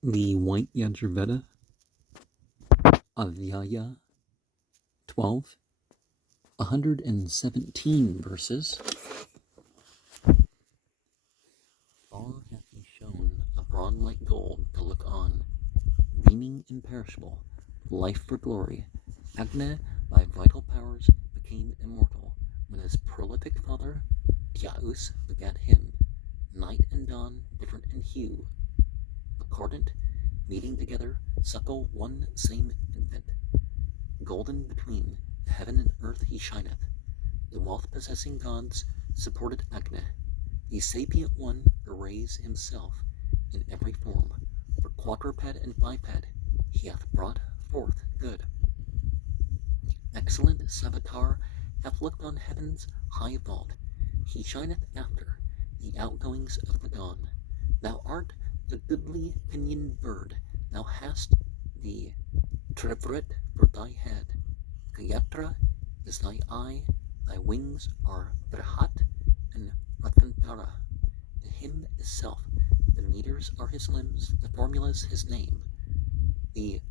The White Yajurveda, Adhyaya 12, 117 verses. Far hath he shone, abroad like gold, to look on, beaming imperishable, life for glory. Agni, by vital powers, became immortal, when his prolific father, Dyaus, begat him. Night and dawn, different in hue, accordant, meeting together, suckle one same infant. Golden between heaven and earth he shineth. The wealth-possessing gods supported Agni. The sapient one arrays himself in every form. For quadruped and biped he hath brought forth good. Excellent Savitar hath looked on heaven's high vault. He shineth after the outgoings of the dawn. Thou art the goodly pinioned bird. Thou hast the trevret for thy head. Gayatra is thy eye. Thy wings are Brihat and Ratantara. The hymn is self. The meters are his limbs. The formulas his name. The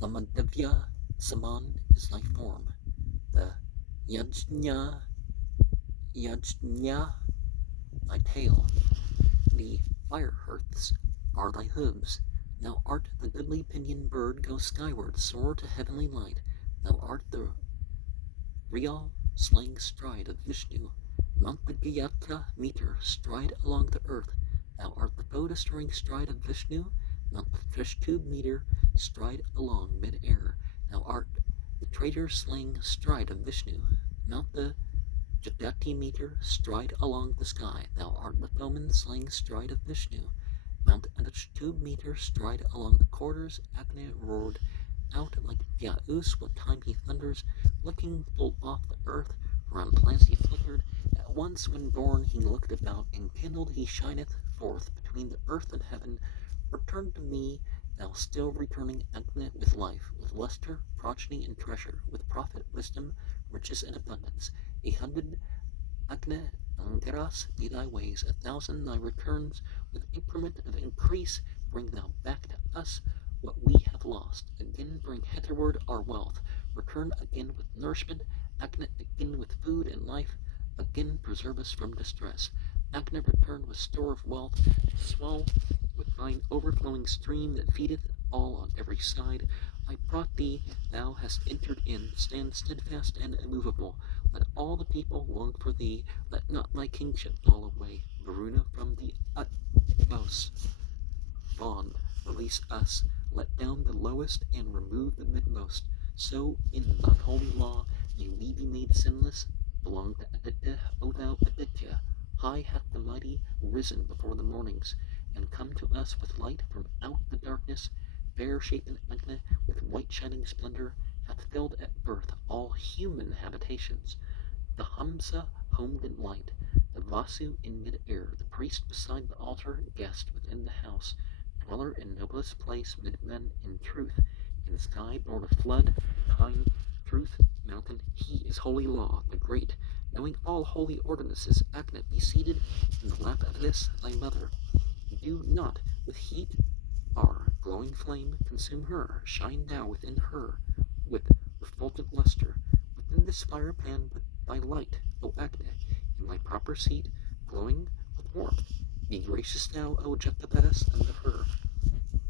Lamadivya Saman is thy form. The Yajna, thy tail. The fire hearths are thy hooves. Thou art the goodly pinioned bird, go skyward, soar to heavenly light. Thou art the real slaying stride of Vishnu. Mount the Gayatra meter, stride along the earth. Thou art the bow-destroying stride of Vishnu. Mount the fish tube meter, stride along mid-air. Thou art the traitor slaying stride of Vishnu. Mount the Jagati meter, stride along the sky. Thou art the foeman slaying stride of Vishnu. Mount the tube meter, stride along the quarters. Agni roared out like Dyaus what time he thunders, looking full off the earth. Round plants he flickered. At once when born he looked about, enkindled he shineth forth between the earth and heaven. Return to me, thou still returning Agni, with life, with luster, progeny, and treasure, with profit, wisdom, riches, and abundance. 100 Agni Angeras be thy ways, 1,000 thy returns, with increment of increase. Bring thou back to us what we have lost. Again bring hitherward our wealth. Return again with nourishment. Agni again with food and life. Again preserve us from distress. Agni return with store of wealth. Swell with thine overflowing stream that feedeth all on every side. I brought thee, thou hast entered in. Stand steadfast and immovable. Let all the people long for thee. Let not thy kingship fall away. Varuna from the utmost bond release us. Let down the lowest and remove the midmost. So in thy holy law may we be made sinless. Belong to Aditya, O thou Aditya. High hath the mighty risen before the mornings, and come to us with light from out the darkness. Fair shapen Agni, with white shining splendor, hath filled at birth all human habitations. The Hamsa homed in light, the Vasu in mid-air, the priest beside the altar, guest within the house, dweller in noblest place mid men in truth. In the sky born of flood, kind, truth, mountain, he is holy law, the great. Knowing all holy ordinances, Agni, be seated in the lap of this thy mother. Do not with heat our glowing flame consume her. Shine now within her with refulgent luster. Within this fire pan with thy light, O Agni, in thy proper seat, glowing with warmth. Be gracious now, O Jatapadas, unto her.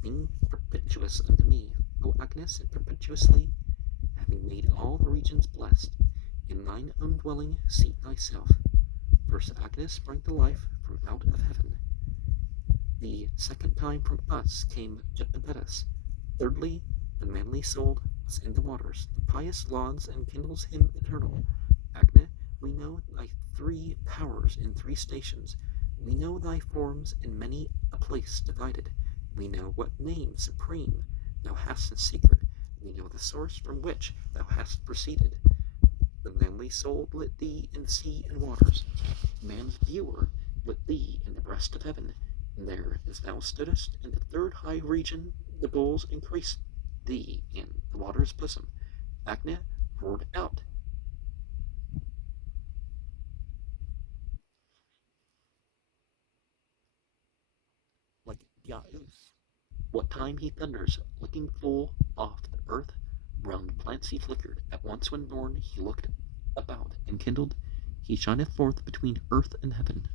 Being perpetuous unto me, O Agnes, and perpetuously, having made all the regions blessed. In thine own dwelling seat thyself. First Agnes sprang to life from out of heaven. The second time from us came Jatapadas. Thirdly, the manly soul was in the waters. The pious lauds and kindles him eternal. Agni, we know thy 3 powers in 3 stations. We know thy forms in many a place divided. We know what name supreme thou hast in secret. We know the source from which thou hast proceeded. The manly soul lit thee in the sea and waters. Man's viewer lit thee in the breast of heaven. And there, as thou stoodest in the 3rd high region, the bulls increased thee in the water's bosom. Agni roared out. Like Dyaus. What time he thunders, looking full oft the earth, round the plants he flickered. At once when born he looked about, and kindled, he shineth forth between earth and heaven.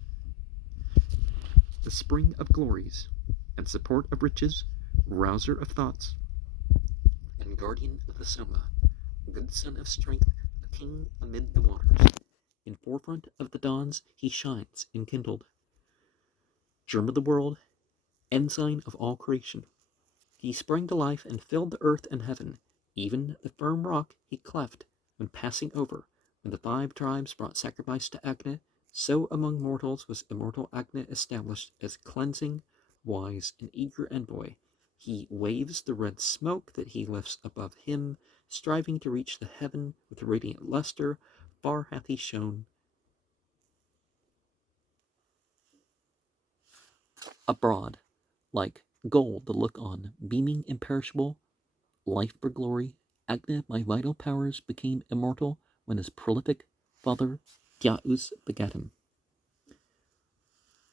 The spring of glories, and support of riches, rouser of thoughts, and guardian of the Soma, good son of strength, a king amid the waters. In forefront of the dawns he shines, enkindled, germ of the world, ensign of all creation. He sprang to life and filled the earth and heaven. Even the firm rock he cleft when passing over. When the 5 tribes brought sacrifice to Agni, so among mortals was immortal Agni established as cleansing, wise, and eager envoy. He waves the red smoke that he lifts above him, striving to reach the heaven with radiant luster. Far hath he shone abroad, like gold to look on, beaming imperishable, life for glory. Agni, my vital powers, became immortal when his prolific father Dyaus begat him.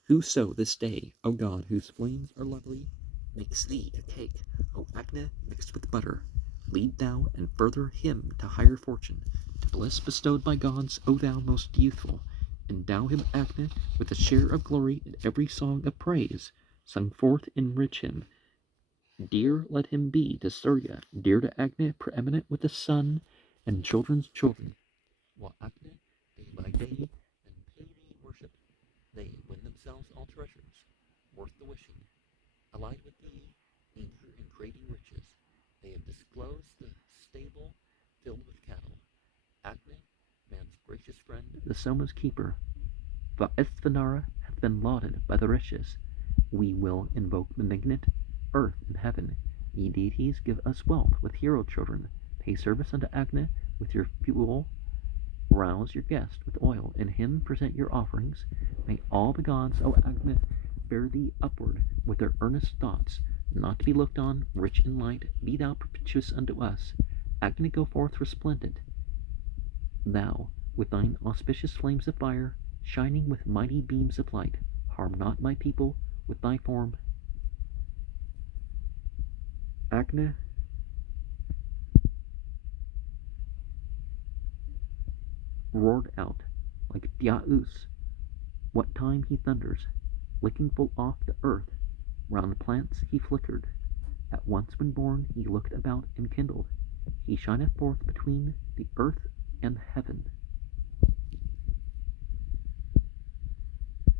Whoso this day, O God, whose flames are lovely, makes thee a cake, O Agni, mixed with butter, lead thou and further him to higher fortune, to bliss bestowed by gods, O thou most youthful. Endow him, Agni, with a share of glory in every song of praise, sung forth enrich him. Dear let him be to Surya, dear to Agni, preeminent with the sun and children's children. While Agni, day by day, and pay thee worship, they win themselves all treasures, worth the wishing. Allied with thee, eager in craving riches, they have disclosed the stable filled with cattle. Agni, man's gracious friend, the Soma's keeper, Vaistvanara hath been lauded by the Rishis. We will invoke benignant earth and heaven. Ye deities, give us wealth with hero children. Pay service unto Agni with your fuel. Rouse your guest with oil. In him present your offerings. May all the gods, O Agni, bear thee upward with their earnest thoughts, not to be looked on, rich in light. Be thou propitious unto us. Agni, go forth resplendent. Thou, with thine auspicious flames of fire, shining with mighty beams of light, harm not my people with thy form. Agni roared out like Dyaus. What time he thunders, licking full oft the earth, round the plants he flickered. At once when born he looked about and kindled. He shineth forth between the earth and heaven.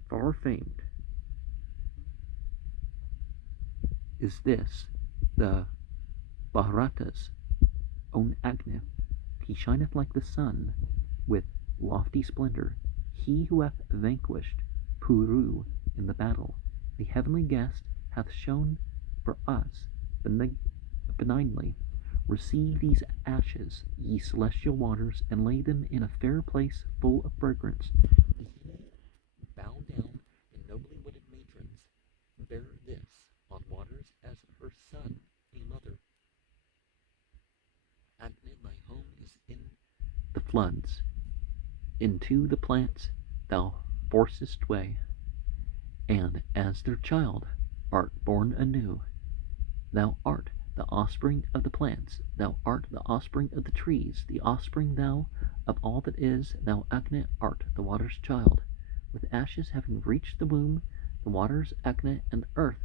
Far famed is this, the Bharata's own Agni. He shineth like the sun, with lofty splendor. He who hath vanquished Puru in the battle, the heavenly guest, hath shone for us benignly. Receive these ashes, ye celestial waters, and lay them in a fair place full of fragrance. Bow down, and nobly wedded matrons, bear this on waters as her son, a mother. Agni, thy home is in the floods. Into the plants thou forcest way, and as their child art born anew. Thou art the offspring of the plants, thou art the offspring of the trees, the offspring thou of all that is. Thou Agni art the water's child. With ashes having reached the womb, the waters, Agni, and earth,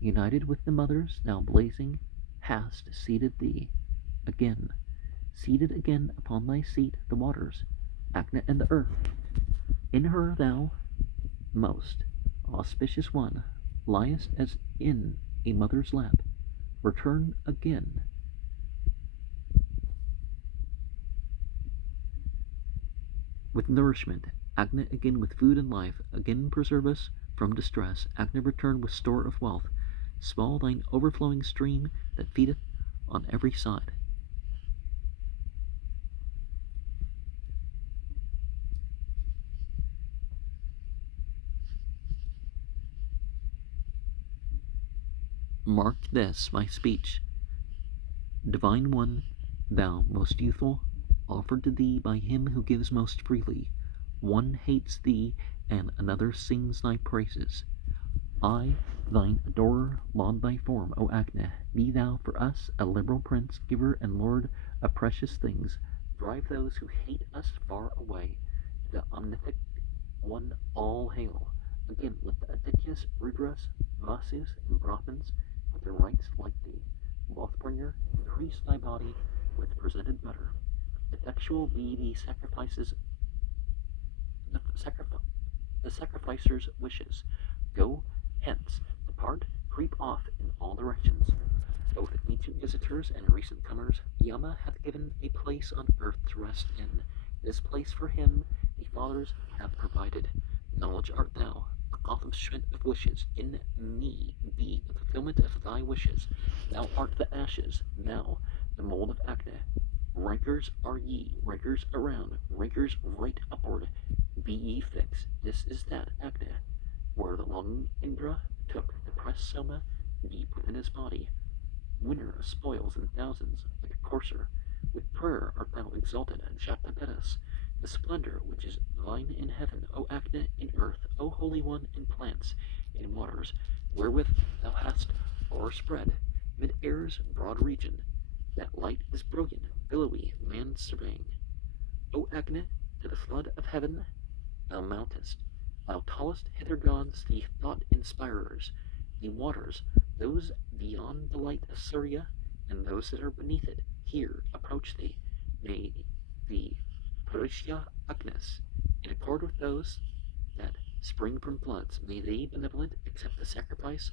united with the mothers, now blazing, hast seated thee again. Seated again upon thy seat, the waters, Agni, and the earth. In her thou, most auspicious one, liest as in a mother's lap. Return again. With nourishment, Agni again with food and life, again preserve us from distress. Agni, return with store of wealth. Small thine overflowing stream that feedeth on every side. Mark this my speech, divine one, thou most youthful, offered to thee by him who gives most freely. One hates thee, and another sings thy praises. I, thine adorer laud thy form, O Agne. Be thou for us a liberal prince, giver and lord of precious things. Drive those who hate us far away. The omnipotent one all hail. Again, let the Adityas, Rudras, Vasus, and Brahmins, with their rights like thee. Wealthbringer, increase thy body with presented butter. Effectual be the sacrifices, the sacrificer's wishes. Go hence, depart, creep off in all directions. Both ancient visitors and recent comers, Yama hath given a place on earth to rest in. This place for him the fathers have provided. Knowledge art thou, accomplishment of wishes. In me be the fulfillment of thy wishes. Thou art the ashes, thou the mold of Acne. Rankers are ye, rankers around, rankers right upward. Be ye fixed. This is that Acne, where the long Indra took the pressed soma deep within his body. Winner of spoils in thousands, like a courser. With prayer art thou exalted, Jata Vedas. The splendor which is thine in heaven, O Acne, in earth, O Holy One, in plants, in waters, wherewith thou hast o'erspread mid air's broad region. That light is brilliant, billowy, man surveying. O Acne, to the flood of heaven thou mountest. Thou tallest hither gods, the thought inspirers, the waters, those beyond the light of Surya, and those that are beneath it, here approach thee. May the Parishya Agnes, in accord with those that spring from floods, may they, benevolent, accept the sacrifice,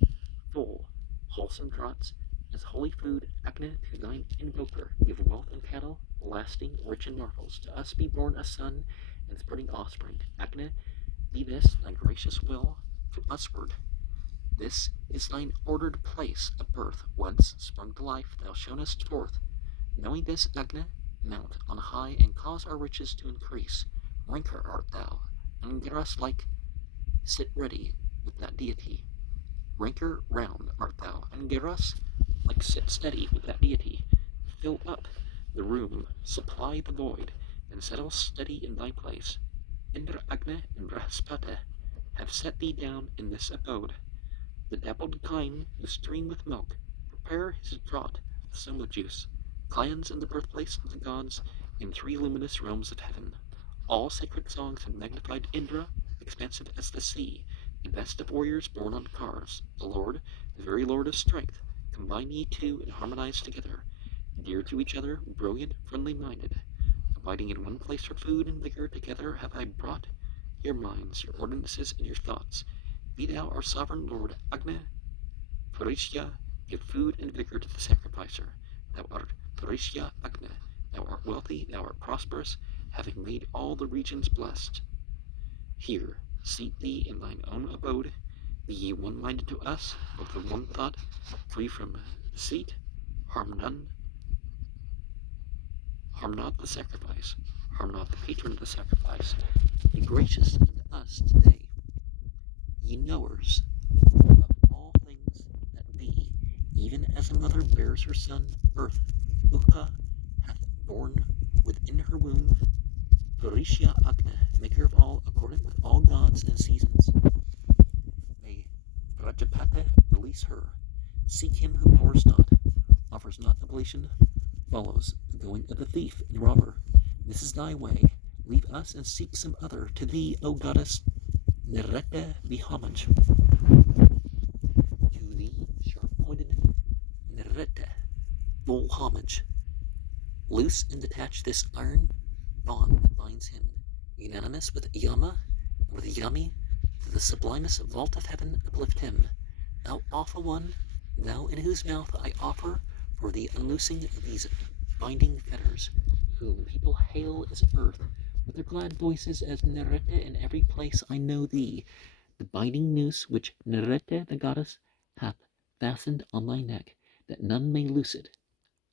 full, wholesome draughts, as holy food. Agnes, to thine invoker, give wealth and cattle, lasting, rich in marvels. To us be born a son, and spreading offspring. Agnes, be this thy gracious will to usward. This is thine ordered place of birth, whence sprung to life thou shonest forth. Knowing this, Agna, mount on high and cause our riches to increase. Ranker art thou, and get us like sit ready with that deity. Ranker round art thou, and get us like sit steady with that deity. Fill up the room, supply the void, and settle steady in thy place. Indra Agna and Brahaspata have set thee down in this abode. The dappled kine who stream with milk, prepare his draught of soma juice. Clans in the birthplace of the gods, in three luminous realms of heaven. All sacred songs have magnified Indra, expansive as the sea, the best of warriors born on cars. The Lord, the very Lord of strength, combine ye two and harmonize together, dear to each other, brilliant, friendly-minded. Abiding in one place for food and vigor, together have I brought your minds, your ordinances, and your thoughts. Be thou our sovereign Lord, Agna Parishya, give food and vigor to the sacrificer. Thou art Parishya Agna, thou art wealthy, thou art prosperous, having made all the regions blessed. Here, seat thee in thine own abode, be ye one-minded to us, both of one thought, free from deceit, harm not the sacrifice, harm not the patron of the sacrifice. Be gracious unto us today, ye knowers of all things that be, even as a mother bears her son, earth, Ukka hath borne within her womb, Parishya Agna, maker of all, accordant with all gods and seasons. May Rajapata release her. Seek him who pours not, offers not oblation, follows the going of the thief and robber. This is thy way. Leave us and seek some other. To thee, O goddess, Nerete be homage. To thee, sharp-pointed Nerete, full homage. Loose and detach this iron bond that binds him, unanimous with Yama, and with Yami, to the sublimest vault of heaven uplift him. Thou awful one, thou in whose mouth I offer for the unloosing of these binding fetters, whom people hail as earth, with their glad voices as Nerete. In every place I know thee, the binding noose which Nerete the goddess hath fastened on thy neck, that none may loose it.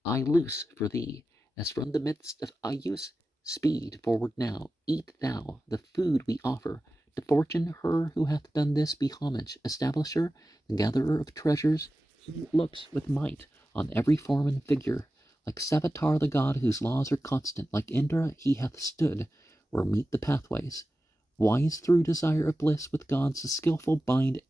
I loose for thee, as from the midst of Ayus. Speed forward now, eat thou the food we offer. To fortune, her who hath done this, be homage. Establisher, the gatherer of treasures, he looks with might on every form and figure. Like Savitar the god whose laws are constant, like Indra he hath stood where meet the pathways. Wise through desire of bliss with gods, the skilful bind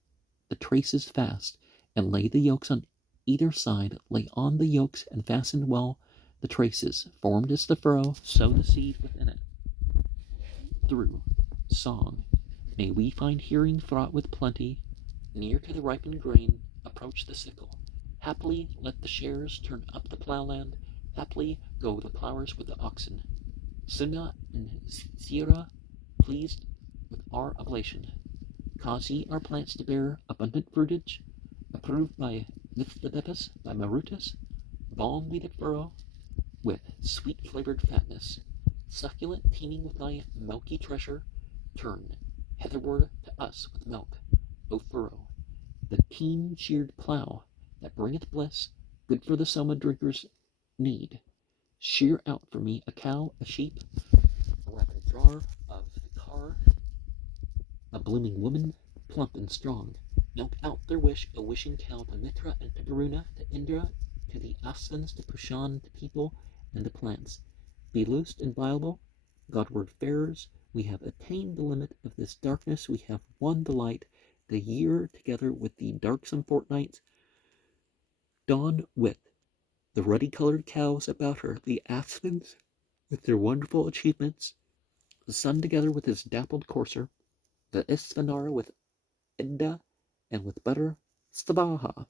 the traces fast, and lay the yolks on either side. Lay on the yolks and fasten well the traces. Formed as the furrow, sow the seed within it. Through song, may we find hearing fraught with plenty. Near to the ripened grain, approach the sickle. Happily let the shares turn up the plowland. Happily go the plowers with the oxen. Sunna and Sira, pleased with our oblation. Cause ye our plants to bear abundant fruitage, approved by Mithridates, by Marutus. Balm we the furrow with sweet-flavored fatness. Succulent, teeming with thy milky treasure, turn hitherward to us with milk, O furrow, the keen-sheared plough that bringeth bliss, good for the Soma drinker's need. Shear out for me a cow, a sheep, a rapid drawer of the car, a blooming woman, plump and strong. Milk out their wish, a wishing cow to Mitra and to Varuna, to Indra, to the Asvins, to Pushan, to people and the plants. Be loosed and viable, Godward farers, we have attained the limit of this darkness, we have won the light, the year together with the darksome fortnights. Dawn with the ruddy-colored cows about her, the Asvins with their wonderful achievements, the sun together with his dappled courser, the Isvanara with Idda, and with butter Stavaha,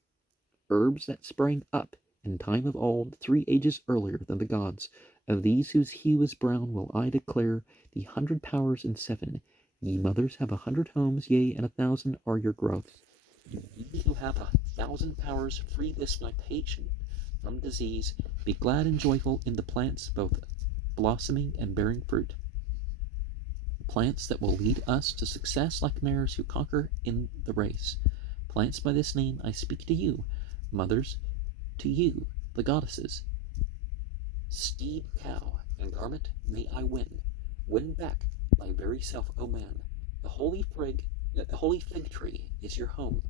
herbs that sprang up in time of old, 3 ages earlier than the gods. Of these whose hue is brown will I declare the 100 powers in 7. Ye mothers have 100 homes, yea, and 1,000 are your growth. Ye who have 1,000 powers, free this my patient from disease. Be glad and joyful in the plants, both blossoming and bearing fruit. Plants that will lead us to success like mares who conquer in the race. Plants by this name I speak to you, mothers, to you, the goddesses. Steed, cow, and garment may I win back my very self, O man. The holy fig tree is your home.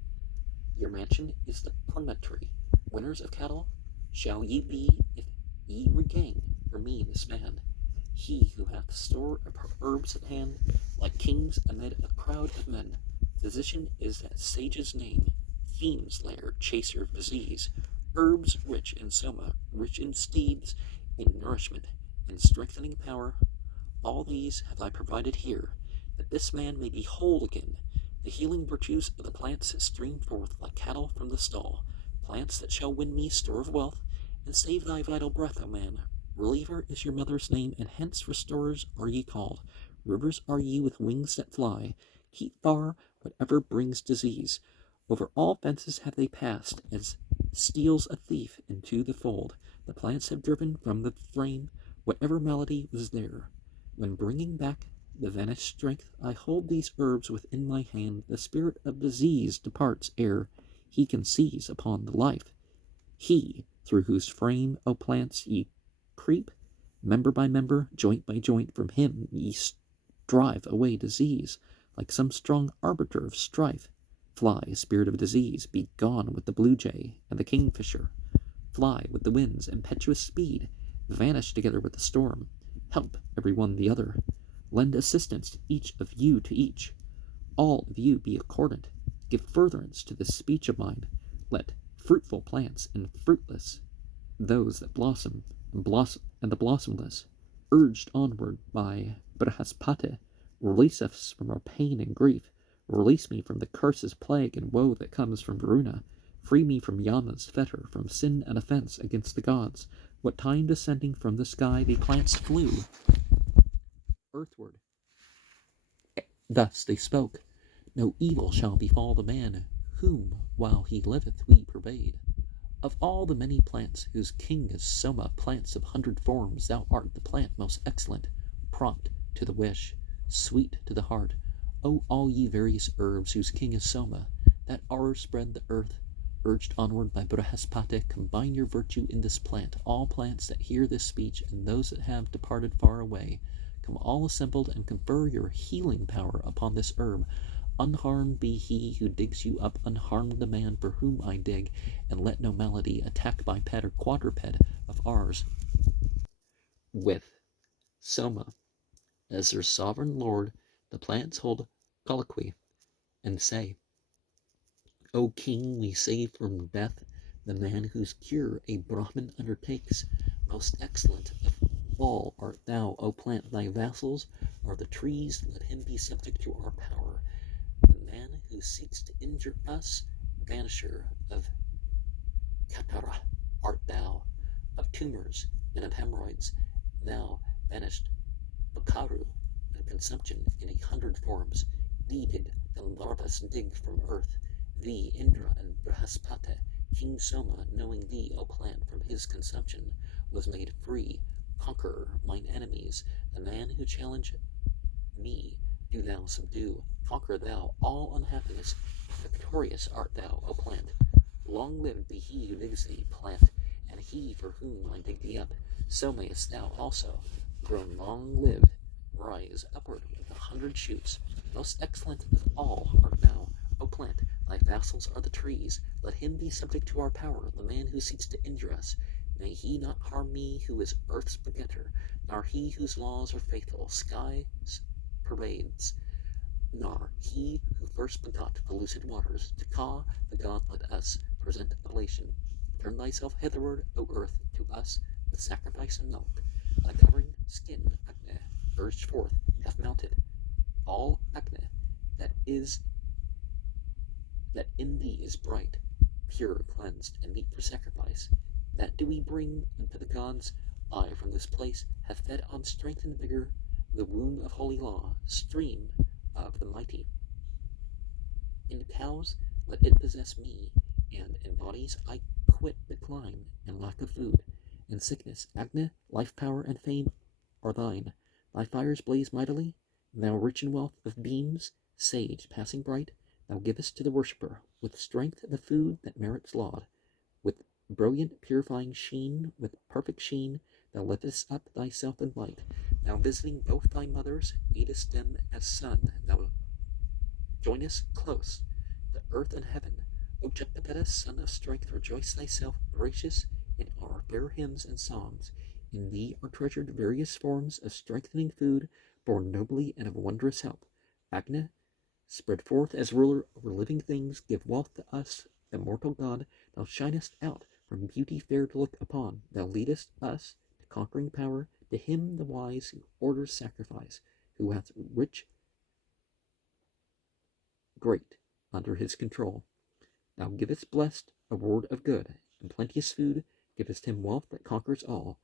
Your mansion is the plummet tree. Winners of cattle shall ye be if ye regain for me this man. He who hath store of herbs at hand, like kings amid a crowd of men. Physician is that sage's name, fiend's lair, chaser of disease. Herbs rich in soma, rich in steeds, in nourishment, in strengthening power. All these have I provided here, that this man may be whole again. The healing virtues of the plants stream forth like cattle from the stall, plants that shall win me store of wealth, and save thy vital breath, O man. Reliever is your mother's name, and hence restorers are ye called. Rivers are ye with wings that fly. Keep far whatever brings disease. Over all fences have they passed, as steals a thief into the fold. The plants have driven from the frame whatever malady was there. When bringing back the vanished strength, I hold these herbs within my hand. The spirit of disease departs ere he can seize upon the life. He, through whose frame, O plants, ye creep, member by member, joint by joint, from him ye drive away disease, like some strong arbiter of strife. Fly, spirit of disease, be gone with the blue jay and the kingfisher. Fly with the wind's impetuous speed, vanish together with the storm. Help every one the other. Lend assistance each of you to each. All of you be accordant. Give furtherance to this speech of mine. Let fruitful plants and fruitless, those that blossom and the blossomless, urged onward by Brihaspati, release us from our pain and grief. Release me from the curses, plague, and woe that comes from Varuna. Free me from Yama's fetter, from sin and offense against the gods. What time descending from the sky the plants flew earthward. Thus they spoke. No evil shall befall the man, whom, while he liveth, we pervade. Of all the many plants, whose king is Soma, plants of 100 forms, thou art the plant most excellent, prompt to the wish, sweet to the heart. O all ye various herbs, whose king is Soma, that o'erspread the earth, urged onward by Brihaspati, combine your virtue in this plant. All plants that hear this speech, and those that have departed far away, come all assembled, and confer your healing power upon this herb. Unharmed be he who digs you up, unharmed the man for whom I dig, and let no malady attack biped or quadruped of ours. With Soma as their sovereign lord, the plants hold colloquy and say, O king, we save from death the man whose cure a Brahmin undertakes. Most excellent of all art thou, O plant, thy vassals are the trees, let him be subject to our power. The man who seeks to injure us, banisher of Katara art thou, of tumors and of hemorrhoids, thou banished Bakaru and consumption in 100 forms. Thee did Gandharvas dig from earth, thee Indra and Brahaspata. King Soma, knowing thee, O plant, from his consumption, was made free, conqueror mine enemies. The man who challenge me do thou subdue, conquer thou all unhappiness. Victorious art thou, O plant. Long lived be he who digs thee, plant, and he for whom I dig thee up. So mayest thou also, grown long-lived, rise upward with 100 shoots. Most excellent of all art thou, O plant. Thy vassals are the trees. Let him be subject to our power, the man who seeks to injure us. May he not harm me who is earth's begetter, nor he whose laws are faithful, skies parades, nor he who first begot the lucid waters. To Ka, the god, let us present oblation. Turn thyself hitherward, O earth, to us with sacrifice and milk. Thy covering skin, Agni, urged forth, hath mounted. All Agni that in thee is bright, pure, cleansed, and meet for sacrifice. That do we bring unto the gods. I from this place have fed on strength and vigor the womb of holy law, stream of the mighty. In cows let it possess me, and in bodies I quit decline and lack of food, and sickness. Agni, life, power, and fame are thine. Thy fires blaze mightily, thou rich in wealth of beams, sage, passing bright, thou givest to the worshipper, with strength the food that merits laud, with brilliant purifying sheen, with perfect sheen, thou liftest up thyself in light. Thou visiting both thy mothers, aidest them as sun, thou joinest close the earth and heaven. O Jetpathetus, son of strength, rejoice thyself, gracious in our fair hymns and songs. In thee are treasured various forms of strengthening food, born nobly and of wondrous help. Agni, spread forth as ruler over living things, give wealth to us, the mortal god. Thou shinest out from beauty fair to look upon. Thou leadest us to conquering power, to him the wise who orders sacrifice, who hath rich great under his control. Thou givest blessed a word of good, and plenteous food, givest him wealth that conquers all.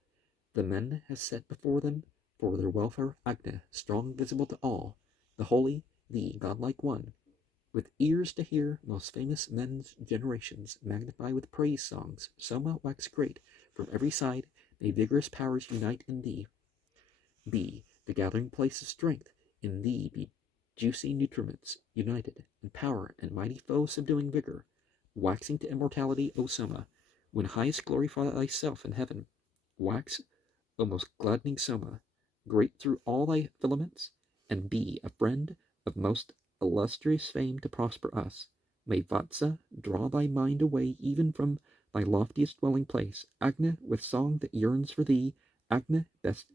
The men has set before them, for their welfare, Agni, strong, visible to all, the holy, the godlike one. With ears to hear, most famous men's generations magnify with praise songs. Soma wax great from every side, may vigorous powers unite in thee. Be the gathering place of strength, in thee be juicy nutriments united, and power and mighty foes subduing vigor, waxing to immortality, O Soma, when highest glorify thyself in heaven. Wax, O most gladdening Soma, great through all thy filaments, and be a friend of most illustrious fame to prosper us. May Vatsa draw thy mind away even from thy loftiest dwelling place. Agni, with song that yearns for thee, Agni, best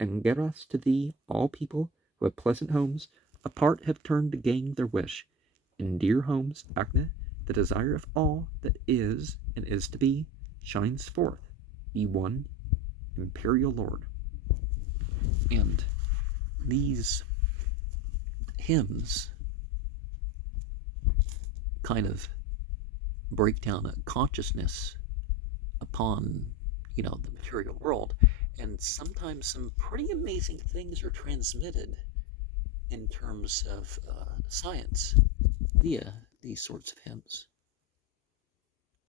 Angeras to thee, all people who have pleasant homes, apart have turned to gain their wish. In dear homes, Agni, the desire of all that is and is to be, shines forth, ye one imperial lord. And these hymns kind of break down a consciousness upon, the material world, and sometimes some pretty amazing things are transmitted in terms of science via these sorts of hymns.